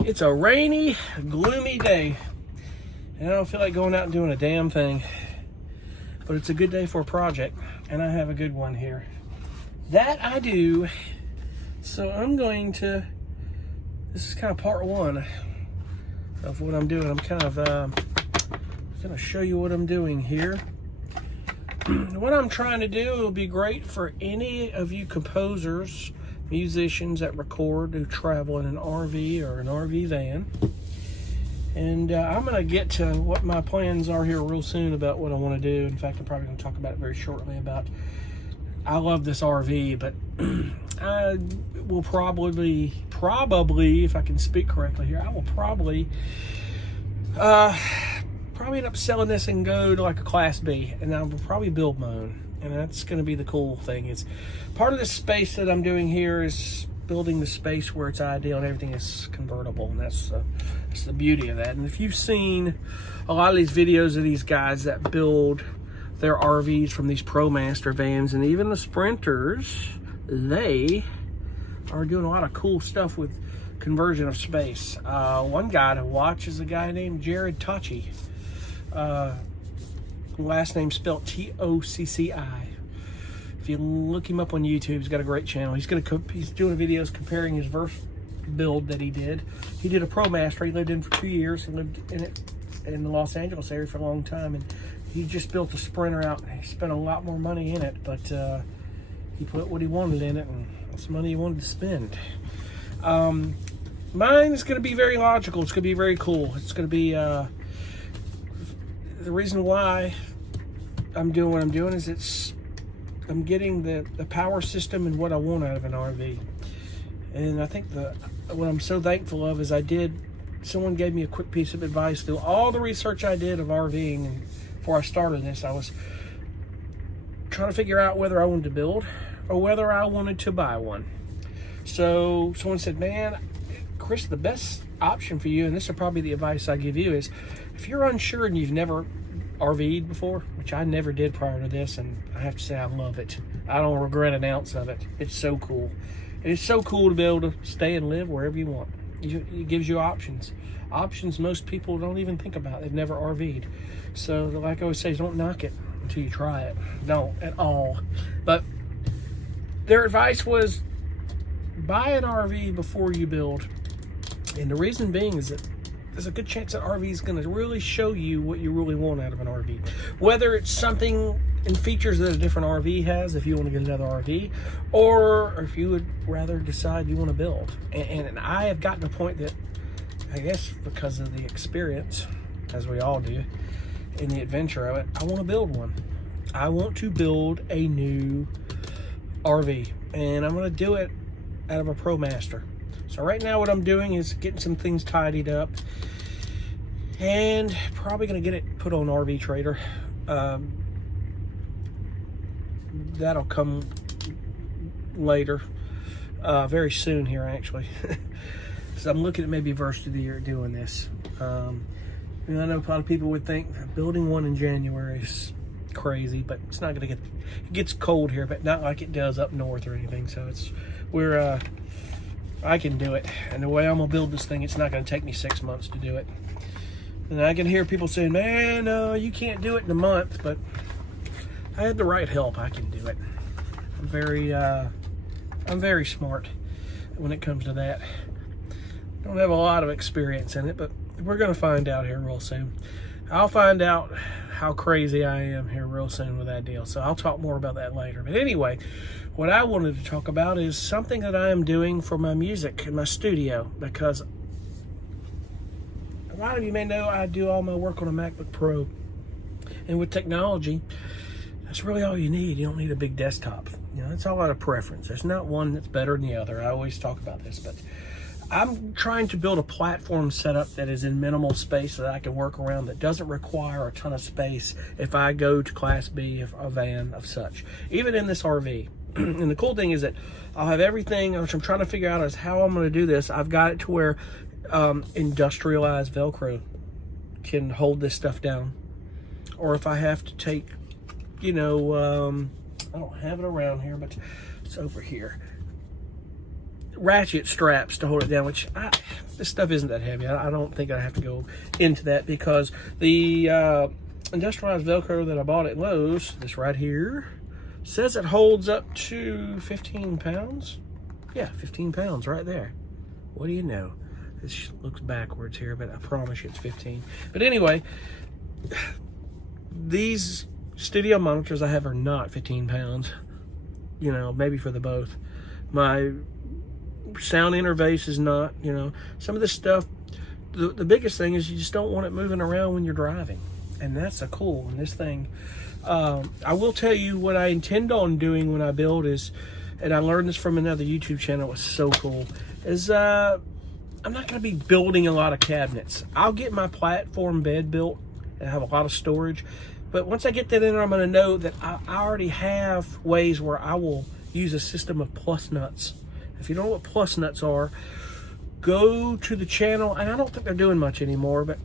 It's a rainy, gloomy day, and I don't feel like going out and doing a damn thing. But it's a good day for a project, and I have a good one here. That I do. So I'm going to, this is kind of part one of what I'm doing. I'm kind of going to show you what I'm doing here. What I'm trying to do will be great for any of you composers, musicians that record, who travel in an RV or an RV van. And I'm going to get to what my plans are here real soon about what I want to do. In fact, I'm probably going to talk about it very shortly about, I love this RV, but I will probably, if I can speak correctly here, I will probably end up selling this and go to like a Class B, and I will probably build my own. And that's going to be the cool thing. Is part of the space that I'm doing here is building the space where it's ideal and everything is convertible, and that's the beauty of that. And if you've seen a lot of these videos of these guys that build their RVs from these ProMaster vans, and even the Sprinters, they are doing a lot of cool stuff with conversion of space. One guy to watch is a guy named Jared Tocci. Last name spelled T-O-C-C-I. If you look him up on YouTube, he's got a great channel. He's doing videos comparing his verse build that he did. He did a ProMaster. He lived in for 2 years. He lived in it in the Los Angeles area for a long time, and he just built a Sprinter out. He spent a lot more money in it, but he put what he wanted in it, and that's money he wanted to spend. Mine is going to be very logical. It's going to be very cool. It's going to be the reason why I'm doing what I'm doing is I'm getting the power system and what I want out of an RV. And I think what I'm so thankful of is someone gave me a quick piece of advice through all the research I did of RVing. And before I started this, I was trying to figure out whether I wanted to build or whether I wanted to buy one. So someone said, man, Chris, the best option for you, and this is probably the advice I give you, is if you're unsure and you've never RV'd before, which I never did prior to this, and I have to say I love it. I don't regret an ounce of it. It's so cool. And it's so cool to be able to stay and live wherever you want. It gives you options. Options most people don't even think about. They've never RV'd. So like I always say, don't knock it until you try it. Don't at all. But their advice was buy an RV before you build. And the reason being is that there's a good chance that RV is going to really show you what you really want out of an RV. Whether it's something in features that a different RV has, if you want to get another RV, or if you would rather decide you want to build. And I have gotten to a point that, I guess because of the experience, as we all do, in the adventure of it, I want to build one. I want to build a new RV, and I'm going to do it out of a ProMaster. So right now what I'm doing is getting some things tidied up, and probably going to get it put on RV Trader. That'll come later, very soon here actually. So I'm looking at maybe first of the year doing this. I know a lot of people would think building one in January is crazy, but it's not going to it gets cold here, but not like it does up north or anything. So I can do it. And the way I'm going to build this thing, it's not going to take me 6 months to do it. And I can hear people saying, man, you can't do it in a month, but I had the right help. I can do it. I'm very smart when it comes to that. Don't have a lot of experience in it, but we're going to find out here real soon. I'll find out how crazy I am here real soon with that deal. So I'll talk more about that later. But anyway, what I wanted to talk about is something that I am doing for my music in my studio, because a lot of you may know I do all my work on a MacBook Pro. And with technology, that's really all you need. You don't need a big desktop. It's all out of preference. There's not one that's better than the other. I always talk about this, but I'm trying to build a platform setup that is in minimal space that I can work around, that doesn't require a ton of space if I go to Class B, a van of such, even in this RV. And the cool thing is that I'll have everything, which I'm trying to figure out is how I'm going to do this. I've got it to where industrialized Velcro can hold this stuff down. Or if I have to take, I don't have it around here, but it's over here. ratchet straps to hold it down, which this stuff isn't that heavy. I don't think I have to go into that, because the industrialized Velcro that I bought at Lowe's, this right here, says it holds up to 15 pounds. Yeah, 15 pounds right there. What do you know? This looks backwards here, but I promise you it's 15. But anyway, these studio monitors I have are not 15 pounds. You know, maybe for the both. My sound interface is not, you know. Some of this stuff, the biggest thing is you just don't want it moving around when you're driving. And that's a cool one. This thing, I will tell you what I intend on doing when I build is, and I learned this from another YouTube channel, it was so cool, is I'm not going to be building a lot of cabinets. I'll get my platform bed built and have a lot of storage. But once I get that in there, I'm going to know that I already have ways where I will use a system of plus nuts. If you don't know what plus nuts are, go to the channel, and I don't think they're doing much anymore, but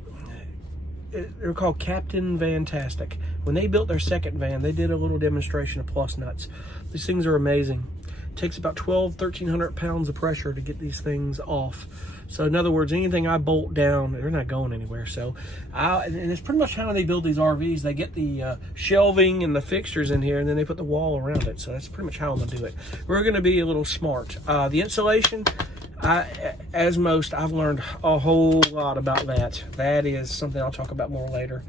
they're called Captain Vantastic. When they built their second van, they did a little demonstration of plus nuts. These things are amazing. It takes about 1,300 pounds of pressure to get these things off. So in other words, anything I bolt down, they're not going anywhere. So, and it's pretty much how they build these RVs. They get the shelving and the fixtures in here, and then they put the wall around it. So that's pretty much how I'm gonna do it. We're gonna be a little smart. The insulation, as most, I've learned a whole lot about that. That is something I'll talk about more later.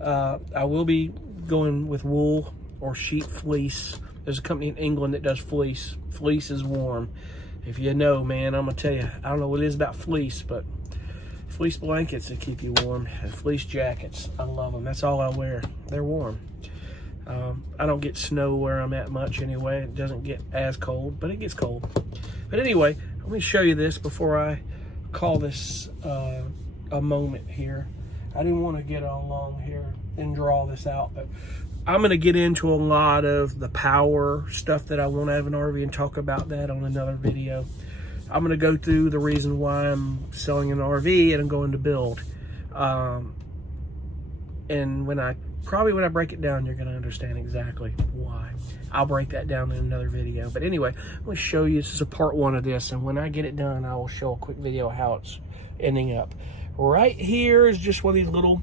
I will be going with wool or sheep fleece. There's a company in England that does fleece. Fleece is warm. If you know, man, I'm gonna tell you, I don't know what it is about fleece, but fleece blankets that keep you warm, and fleece jackets, I love them. That's all I wear. They're warm. I don't get snow where I'm at much anyway. It doesn't get as cold, but it gets cold. But anyway, let me show you this before I call this a moment here. I didn't want to get all long here and draw this out, but I'm going to get into a lot of the power stuff that I want to have an RV and talk about that on another video. I'm going to go through the reason why I'm selling an RV and I'm going to build. And when I break it down, you're going to understand exactly why. I'll break that down in another video. But anyway, I'm going to show you, this is a part one of this, and when I get it done, I will show a quick video of how it's ending up. Right here is just one of these little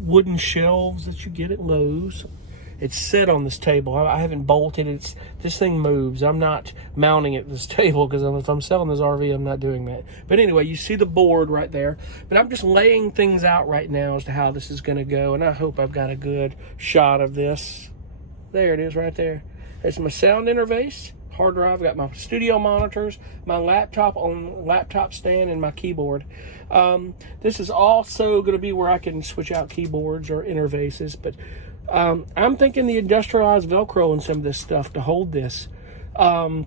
wooden shelves that you get at Lowe's. It's set on this table. I haven't bolted it. This thing moves. I'm not mounting it to this table, because if I'm selling this RV, I'm not doing that. But anyway, you see the board right there. But I'm just laying things out right now as to how this is going to go, and I hope I've got a good shot of this. There it is right there. It's my sound interface, hard drive. I've got my studio monitors, my laptop on laptop stand, and my keyboard. This is also going to be where I can switch out keyboards or interfaces, but I'm thinking the industrialized Velcro and some of this stuff to hold this. And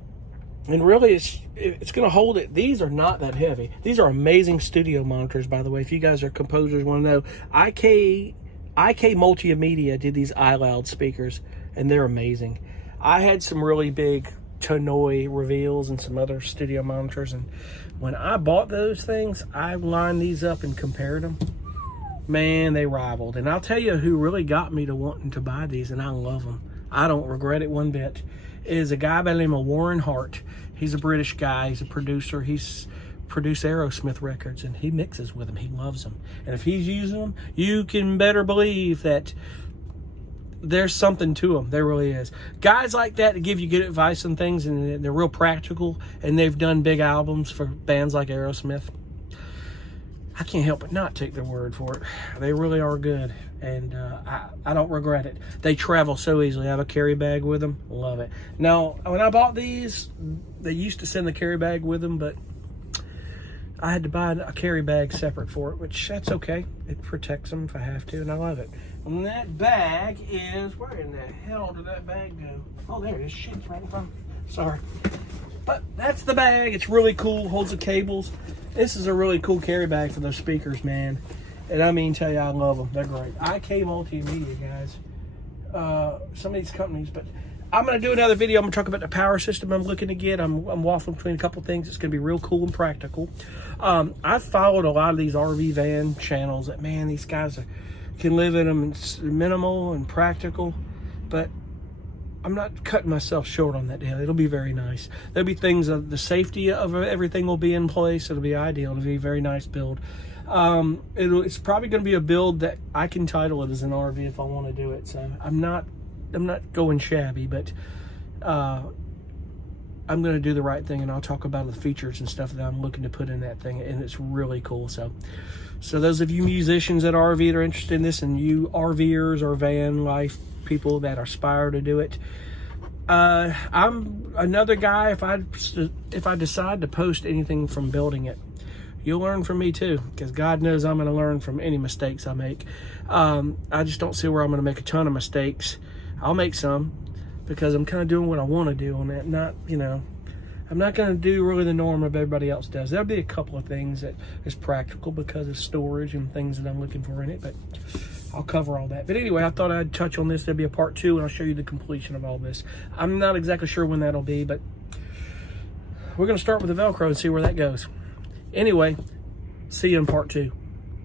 really, it's going to hold it. These are not that heavy. These are amazing studio monitors, by the way. If you guys are composers, want to know, IK Multimedia did these iLoud speakers, and they're amazing. I had some really big Tonoi reveals and some other studio monitors, and when I bought those things, I lined these up and compared them. Man, they rivaled. And I'll tell you who really got me to wanting to buy these, and I love them. I don't regret it one bit. Is a guy by the name of Warren Hart. He's a British guy. He's a producer. He's produced Aerosmith records, and he mixes with them. He loves them. And if he's using them, you can better believe that there's something to them. There really is. Guys like that give you good advice on things, and they're real practical, and they've done big albums for bands like Aerosmith. I can't help but not take their word for it. They really are good, and I don't regret it. They travel so easily. I have a carry bag with them. Love it. Now, when I bought these, they used to send the carry bag with them, but I had to buy a carry bag separate for it, which that's okay. It protects them if I have to, and I love it. And that bag is, where in the hell did that bag go? Oh, there it is. Shit, it's right in front of me. Sorry. But that's the bag. It's really cool. Holds the cables. This is a really cool carry bag for those speakers, man. And I mean, tell you, I love them. They're great. IK Multimedia, guys. Some of these companies, but I'm going to do another video. I'm going to talk about the power system I'm looking to get. I'm waffling between a couple things. It's going to be real cool and practical. I've followed a lot of these RV van channels that, man, these guys can live in them. It's minimal and practical. But I'm not cutting myself short on that deal. It'll be very nice. There'll be things of the safety of everything will be in place. It'll be ideal. It'll be a very nice build. It's probably going to be a build that I can title it as an RV if I want to do it. So I'm not going shabby, but I'm going to do the right thing, and I'll talk about the features and stuff that I'm looking to put in that thing, and it's really cool. So those of you musicians that are RV that are interested in this, and you RVers or van life people that aspire to do it, I'm another guy. If I decide to post anything from building it, you'll learn from me too, because God knows I'm going to learn from any mistakes I make. I just don't see where I'm going to make a ton of mistakes. I'll make some, because I'm kind of doing what I want to do on that. Not, I'm not going to do really the norm of everybody else does. There'll be a couple of things that is practical because of storage and things that I'm looking for in it, but I'll cover all that. But anyway, I thought I'd touch on this. There'll be a part 2, and I'll show you the completion of all this. I'm not exactly sure when that'll be, but we're going to start with the Velcro and see where that goes. Anyway, see you in part 2.